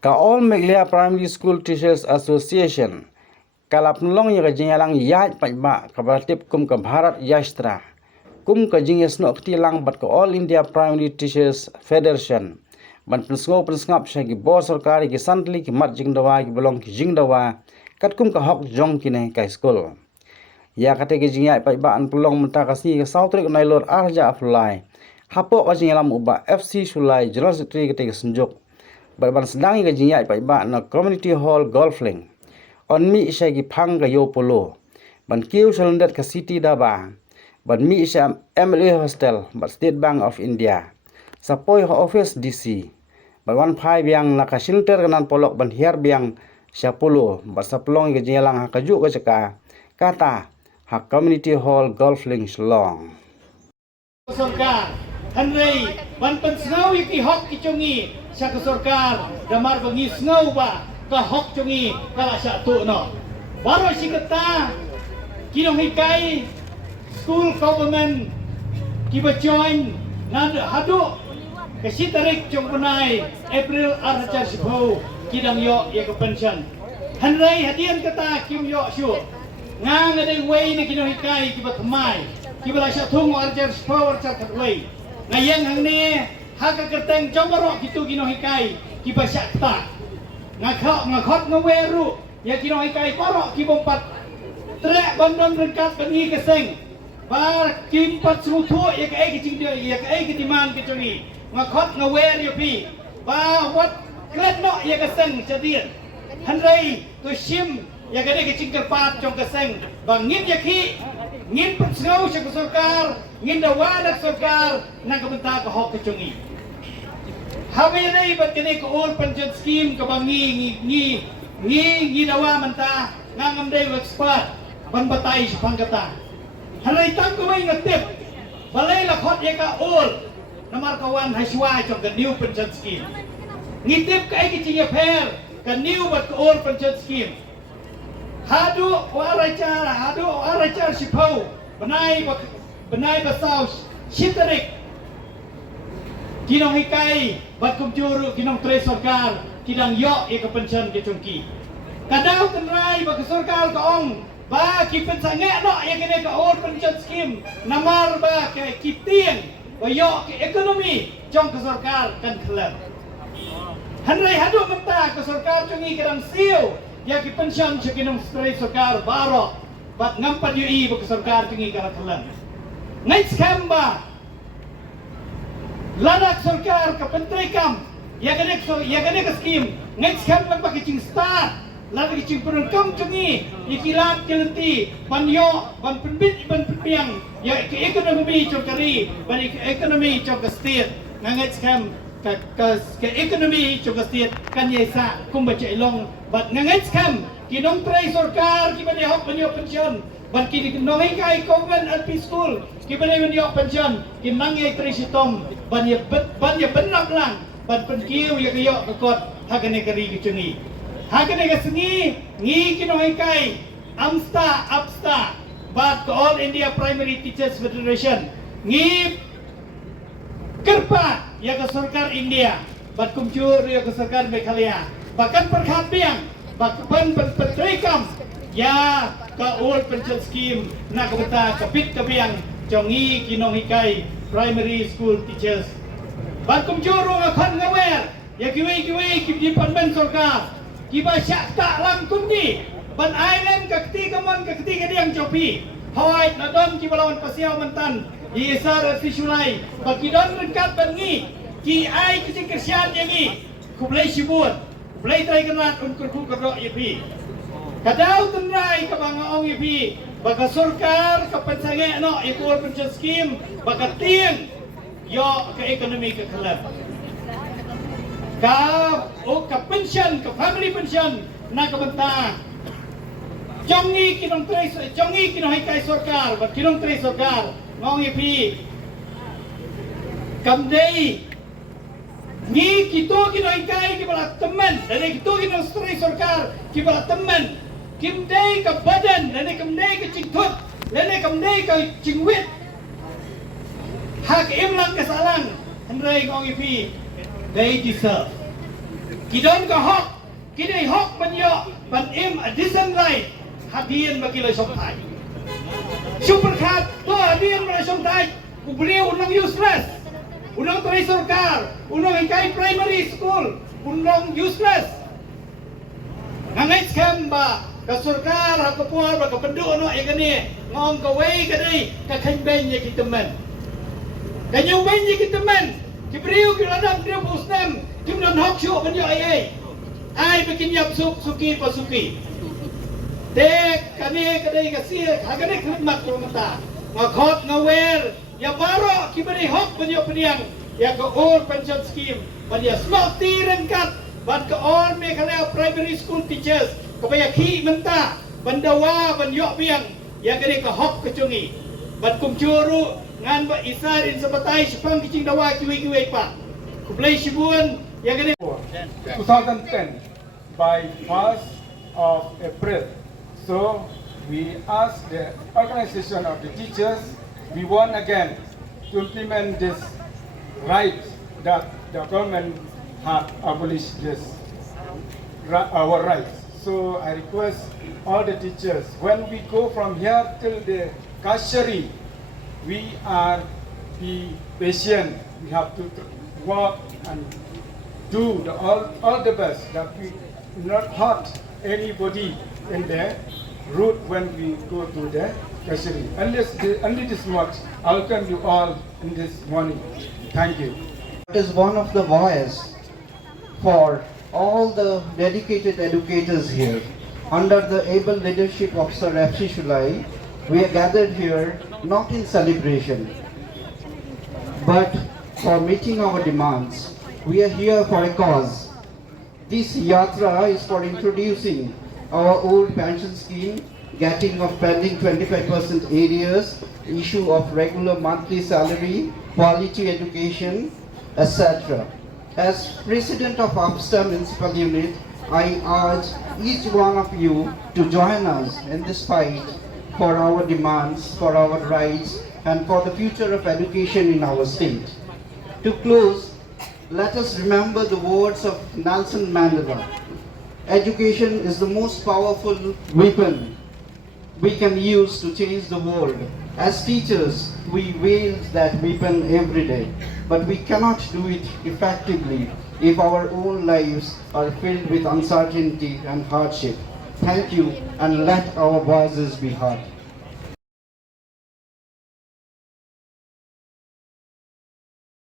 Ka All Meglia Primary School Teachers Association kalap nolong ya jingalang yaj pajba kabatip kum ka Bharat Yashtra kum ka jinges no tilang bat ka All India Primary Teachers Federation ban pensngap syagi bo sarkari ki santli ki mat Jingdawa ki belong ki Jingdawa kat kum ka hok jong kine ka school ya kate ki jingai pajba an pelong menta kasi ka sautrik nailor arja aflai Hapoh ka jingalam uba FC Sulai General Secretary kate senjuk ban sedang ka jingai pajba na Community Hall Golfling on mi isya gi phang ga yo polo ban kiu salandat ka city daba ban mi isya MLA hostel ban State Bank of India sapoi ho office DC ban wan phai biang na ka shelter kanan polok ban hiar biang sya polo ban saplong ga jelang ha ka ju ga chaka kata ha Community Hall Golfling Shlong सरकार हनरे ban pensngau iki hok kichungi sa sarkar damar bangi snau ba ka hok chungi kala sa tu no baro sikata Nonghikai school government kiba join nan hadu kasi tarik chung punai April 2010 kidang yo ya ka pension hanrai hadian kata kim yo shu nga ngadeng way ni Nonghikai kiba thamai kiba la sa thung arjar power cha katway ngayang hang ni haka kerteng jombarok gitu Nonghikai kiba syakta ngakot ngaweru ya Nonghikai korok kibompat trek bandon rengkat bengi keseng bar kimpat semutu ya ke kicing dia ya ke kitiman kicungi ngakot ngawer ya pi ba wat kletno ya keseng jadian hanrai tu sim ya ke kicing kerpat jong keseng bangin ya ki ngin pensngau sa sarkar ngin dawadak sarkar nang kabenta ka hok kicungi Hawi ray bat kini ko all pension scheme kabangi ngi dawa manta ngangam day expert ban batay sa pangkata. Hanay tang ko may ngatip balay lakhot ya ka all na markawan haswa jong ka new pension scheme. Ngitip ka ay kiching fair ka new bat ko all pension scheme. Hadu arachar sipaw banay basaw shitarik Nonghikai bat kumjuru kinong tre sarkar kidang yo ya ka pension ke chungki kadaw tenrai ba ka sarkar ka ong ba ki pensange no ya kene ka all pension scheme namar ba ka kitien ba yo ke ekonomi jong ka sarkar kan khlap hanrai hadu menta ka sarkar chungi kadang siu ya ki pension sa kinong tre sarkar baro bat ngampat yu i ba ka sarkar chungi ka khlap ngai scam ba ladak sarkar ka pentrikam ya gane ka scheme next kam lang pakicing start ladak kicing perunkam chungi ikilat kelenti panyo ban penbit ban piang ya ekonomi chokari ban ekonomi chok state next kam ka ekonomi chok state kan yesa kumbaca ilong bat next kam kinong try sarkar kibane hok panyo pension ban Nonghikai Convent LP School kibane manyo pension kinangay trisitom ban ya benap lang ban penkiu ya kayo kakot hagane kari kicungi hagane kasengi ngi Nonghikai Ampsta bat ko All India Primary Teachers Federation ngi kerpa ya ka sarkar India bat kumcur ya ka sarkar Meghalaya bahkan perkhat biang bahkan pentrikam ya ka all pension scheme na kabata kapit kabiang jongi Nonghikai Primary School Teachers bakum juro nga khan ngawer ya kiwi kibdi panben sarkar kiba syakta lang kundi ban island kakti kadiang jopi hawai nadon kibalawan pasiaw mantan isar fisulai bakidon rengkat bangi ki ai kicing kersian yangi kublai sibut kublai try kanat unkur karo yepi kadaw tunray kabangaong ipi baka sarkar kapatsange no ikor pension scheme baka tiang yo ka ekonomi ka khalap ka pension ka family pension na kabanta jongi Nonghikai sarkar bat kinong tre sarkar ngong ipi kamdei ni kito Nonghikai kibala teman dari kito kinong tre sarkar kibala teman kimdei ka badan lene kimdei ka cingtut lene kimdei ka cingwit hak imlang kasalang hanrai ngong ipi they deserve Kidon ka hok, kini hok banyo, ban im a decent life, hadian bagi lo somtai. Super kat, to hadian bagi somtai, kubri unang useless, unang try sarkar, unang Nonghikai primary school, unang useless. Ngangait scam ba, ka sarkar, Hapoh ba ka penduk no ay gani, ngong ka way gani, ka kanben niya kitaman. Kanyo ben niya kitaman, kibriu kiladam dia pusnam, kimdan hok syuk banyo ay. Ai bikin yap suki pasuki. Dek kami kadai kasih hagane khidmat ko mata. Ngakhot ngawer ya baro kibari hok banyo peniang ya ko or pension scheme banyo smart tirangkat ban ko or me kala primary school teachers ko baya khi menta bandawa banyo biang ya kani ko hok kecungi ban kum churu ngan ba isarin sa batay sipang Jingdawa kiwi pa. Ko play sibuan ya kani 2010 by 1st of April. So we asked the organization of the teachers, we want again to implement this right that the government had abolished this, our rights. So I request all the teachers, when we go from here till the Kashari, we are be patient. We have to work and do all the best that we not hurt anybody in the route when we go to the Kashari. Only this much I welcome you all in this morning. Thank you. It is one of the voice for all the dedicated educators here. Under the able leadership of Sir F.C. Shulai, we are gathered here not in celebration, but for meeting our demands. We are here for a cause. This Yashtra is for introducing our old pension scheme, getting of pending 25% arrears, issue of regular monthly salary, quality education, etc. As President of Ampsta Municipal Unit, I urge each one of you to join us in this fight for our demands, for our rights, and for the future of education in our state. To close, let us remember the words of Nelson Mandela. Education is the most powerful weapon we can use to change the world. As teachers, we wield that weapon every day, but we cannot do it effectively if our own lives are filled with uncertainty and hardship. Thank you, and let our voices be heard.